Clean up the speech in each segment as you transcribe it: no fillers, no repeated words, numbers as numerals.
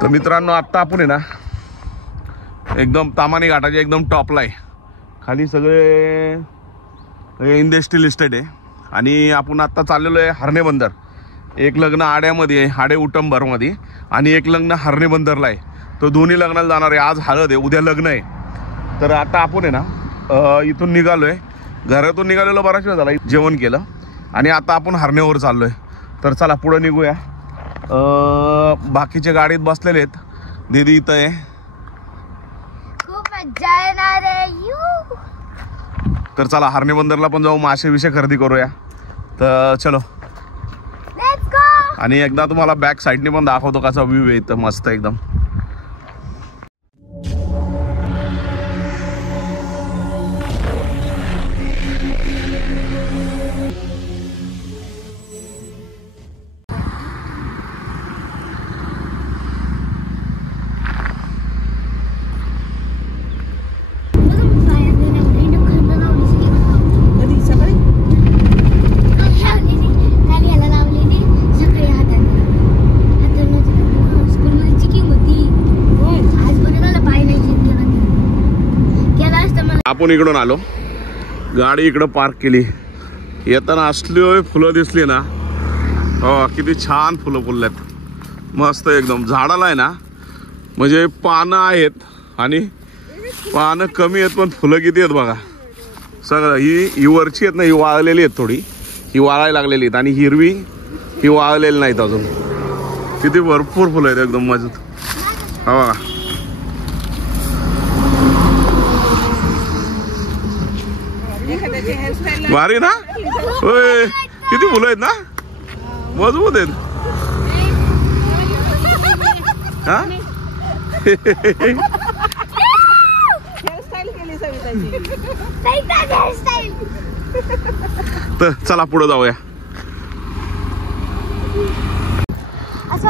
तर मित्रांनो आता आपण आहे ना एकदम तामानी घाटाच्या एकदम टॉपला आहे. खाली सगळे इंडस्ट्रियल इस्टेट आहे आणि आपण आता चाललेलो आहे हरणे बंदर. एक लग्न आड्यामध्ये आहे, आडे उटंबरमध्ये, आणि एक लग्न हरणे बंदरला आहे. तो दोन्ही लग्नाला जाणार आहे. आज हळद आहे, उद्या लग्न आहे. तर आता आपण आहे ना इथून निघालो आहे. घरातून निघालेलो बराच वेळ झाला, जेवण केलं आणि आता आपण हरण्यावर चाललो आहे. तर चला पुढं निघूया. बाकीच्या गाडीत बसलेले आहेत. दीदी इथं आहे. खूप मजा येणार आहे. तर चला हरणे बंदरला पण जाऊ, मासे विषय खरेदी करूया. तर चलो. आणि एकदा तुम्हाला बॅक साईडने पण दाखवतो कसा व्ह्यू आहे इथं मस्त एकदम. आपण इकडून आलो, गाडी इकडं पार्क केली. येताना असली फुलं दिसली ना, हो किती छान फुलं फुललेत, मस्त एकदम. झाडाला आहे ना म्हणजे पानं आहेत आणि पानं कमी आहेत पण फुलं किती आहेत बघा. सगळं ही वरची आहेत ना, ही वाळलेली आहेत, थोडी ही वाळायला लागलेली आहेत, आणि हिरवी ही वाळलेली नाहीत अजून. किती भरपूर फुलं आहेत एकदम मजबूत. हा बघा भारी ना. होय किती फुलं आहेत ना, मजबूत आहेत. हा तर चला पुढे जाऊया.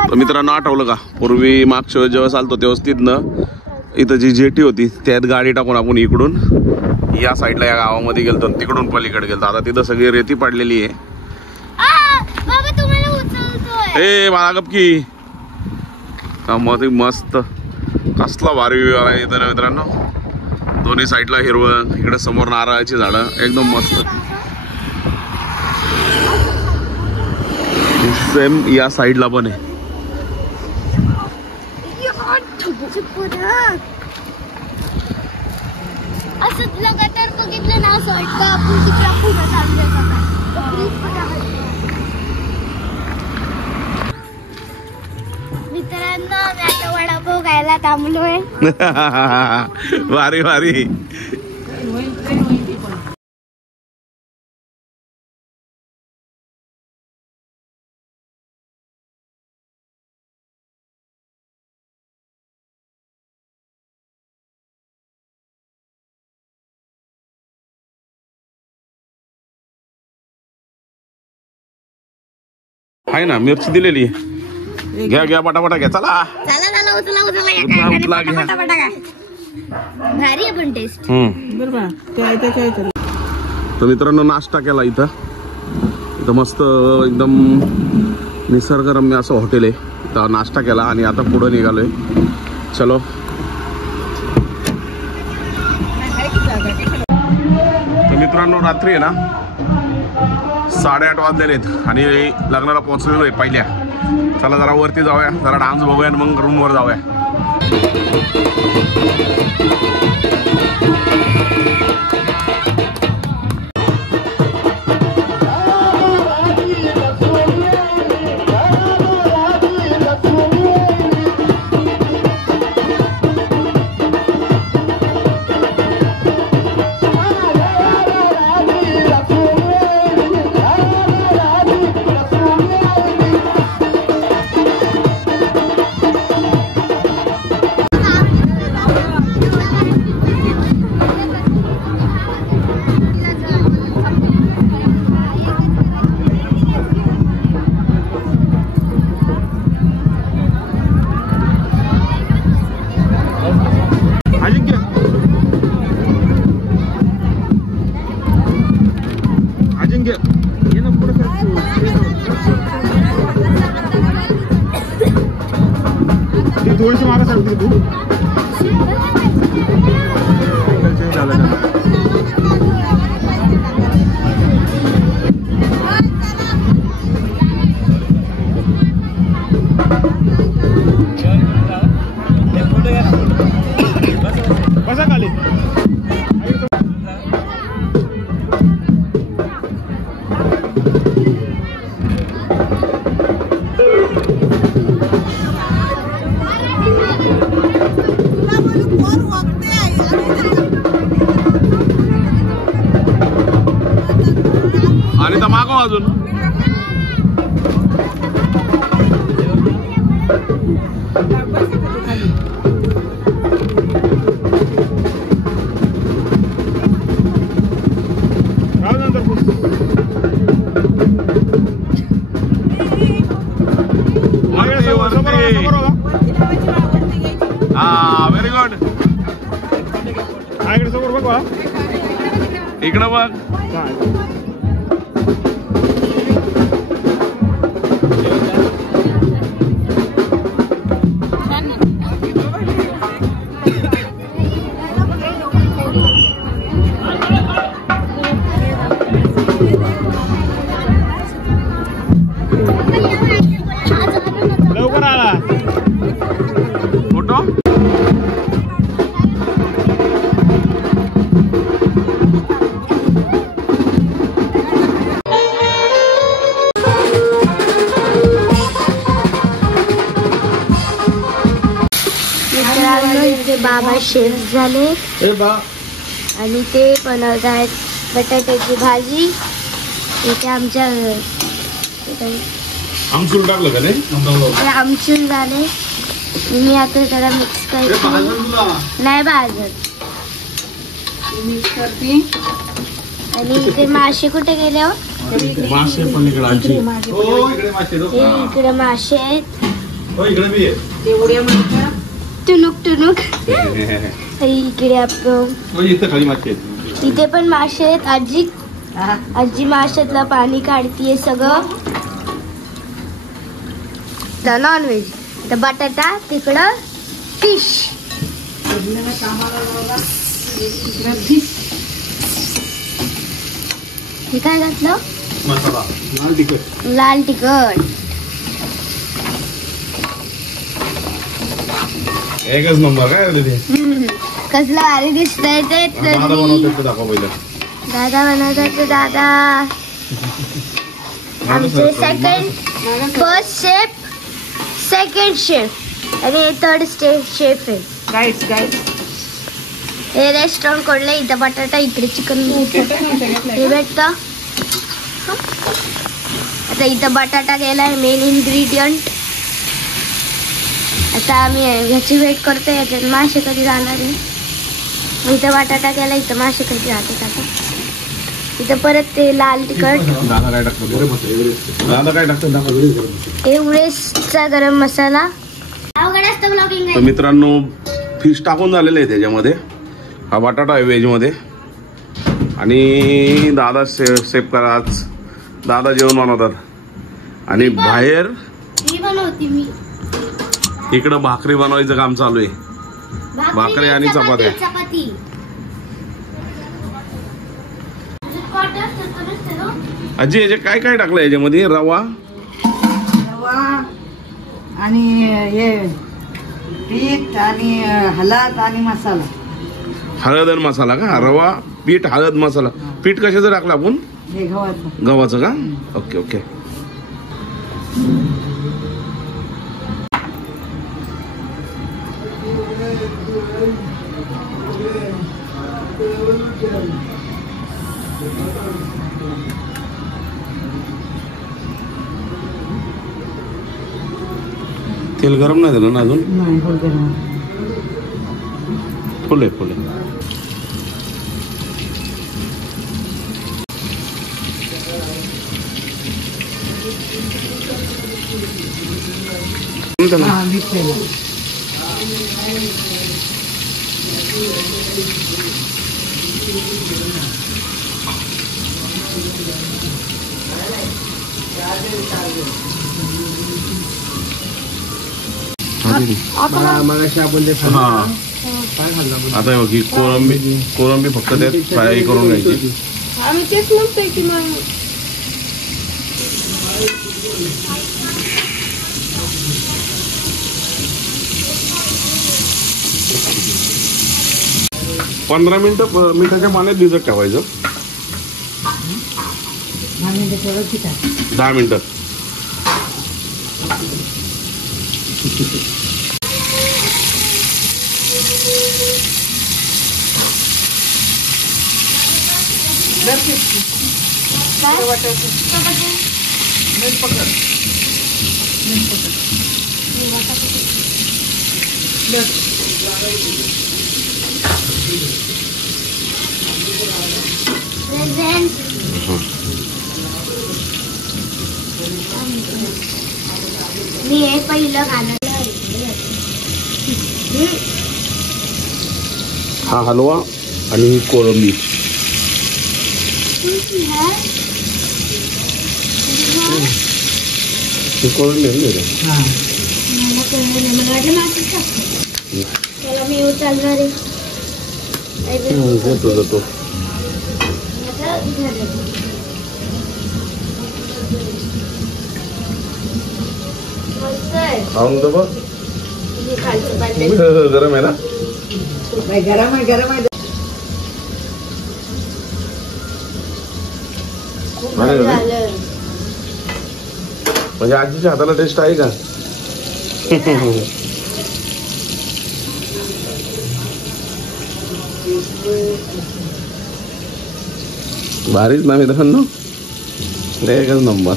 तर मित्रांनो आठवलं का, पूर्वी मागच्या वेळेस जेव्हा चालतो तेव्हा तिथनं इथं जी जेटी होती त्यात गाडी टाकून आपण इकडून या साईडला या गावामध्ये गेलतो, तिकडून पलीकडे गेलतो. आता तिथं सगळी रेती पडलेली आहे. ए मला गपकी मस्त कसला भारी व्यू आहे इथं मित्रांनो. दोन्ही साईडला हिरवं, इकडे समोर नारळाची झाडं, एकदम मस्त. सेम या साईडला पण आहे. असं लगातार बघितलं ना असं वाटतं आपण तिकडे पुढे चाललोय. मित्रांनो मी आता वडापाव खायला थांबलोय. भारी भारी. आहे ना मिरची दिलेली, घ्या घ्या पटापटा घ्या. चला भारी पण टेस्ट. तर मित्रांनो नाश्ता केला इथं. इथं मस्त एकदम निसर्गरम्य असं हॉटेल आहे. इथं नाश्ता केला आणि आता पुढे निघालोय. चलो. तर मित्रांनो रात्री आहे ना 8:30 वाजलेले आहेत आणि लग्नाला पोहोचलेलो आहे पहिल्या. चला जरा वरती जाऊया, जरा डान्स बघूया आणि मग रूमवर जाऊया. थोडीशी मागा सांगते तू बसा खाली आणि तर मागव अजून हा व्हेरी गुड इकडे समोर बघ बा इकडं बघ लवकर आला फोटो इथे बाबा शेफ झाले आणि ते बनवत आहेत बटाट्याची भाजी. इथे आमच्या आमचूर टाकलं का ते आमचूर झाले. मी आता त्याला मिक्स करते नाही भाजत मिक्स करते. आणि इथे मासे कुठे गेले हो मासे पण इकडे इकडे मासे आहेत इकडे टुनुक टुनुक. इकडे आपण तिथे पण मासे आहेत. आजी माशातलं पाणी काढतीये सगळं. तर नॉनव्हेज तर बटाटा तिकडं फिश. हे काय घातलं लाल तिखट. एकच नंबर काय कसलं भारी दिसतंय ते. दादा बनवतात दादा. आमचे second first chef second chef आणि थर्ड शेफ आहे. हे रेस्टॉरंट कोणलं इथं बटाटा इकडे चिकन हे भेटत. आता इथं बटाटा गेलाय मेन इन्ग्रेडियंट. आता आम्ही ह्याची वेट करतोय. याच्यात मासे कधी जाणार आहे. इथं बटाटा गेला इथं मासे कधी राहतात. आता इथं परत ते लाल तिखट एव्हरेस्टचा गरम मसाला. तर मित्रांनो फिश टाकून झालेलं आहे त्याच्यामध्ये. हा बटाटा आहे व्हेजमध्ये. आणि दादा सेफ करा आज दादा जेवण बनवतात. आणि बाहेर इकडं भाकरी बनवायचं काम चालू आहे. भाकरी आणि चपात्या. आजी याचे काय काय टाकलं याच्यामध्ये. रवा आणि हे पीठ आणि हळद आणि मसाला. हळद आणि मसाला का. रवा पीठ हळद मसाला. पीठ कशाचं टाकलं आपण हे गव्हाचं का. Okay okay. तेल गरम नाही झालं ना अजून. फुले फुले हा आता हे बघ ही कोळंबी फक्त त्यात फ्राय करून घ्यायची. आम्ही तेच म्हणतोय की मग 15 मिनिटं मिठाच्या पाण्यात भिजत ठेवायचं. 10 मिनिटं. मी हे पहिलं गाणं हा हलवा आणि ही कोळंबी. कोळंबी त्याला मी उचलणार आहे. जातो खाऊन बघ. गरम आहे ना. गरम आहे गरम आहे. म्हणजे आजीच्या हाताला टेस्ट आहे का? भारीच ना मित्रांनो. एकच नंबर.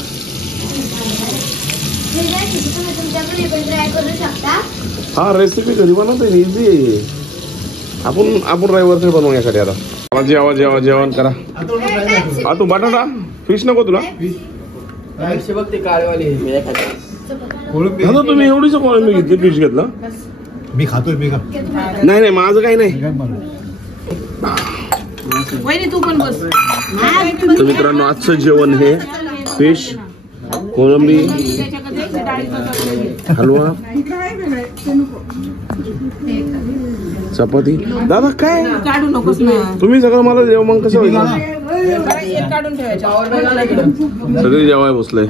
ट्राय करू शकता. हा रेसिपी घरी बनवता येईल. इझी आहे. आपण ड्रायव्हर बनवू यासाठी. आता जेवण करा. हा तू बटाटा फिश नको तुला. तुम्ही एवढीच कोळंबी घेतली फिश घेतलं. मी खातोय मी का नाही माझं काही नाही. तू पण बस. तर मित्रांनो आजचं जेवण हे फिश कोळंबी हलवा चपाती. दादा काय काढू नकोस ना. तुम्ही सगळं मला जेव मग कसं होईल. काढून ठेवायचं. सगळे जेवाय बसले.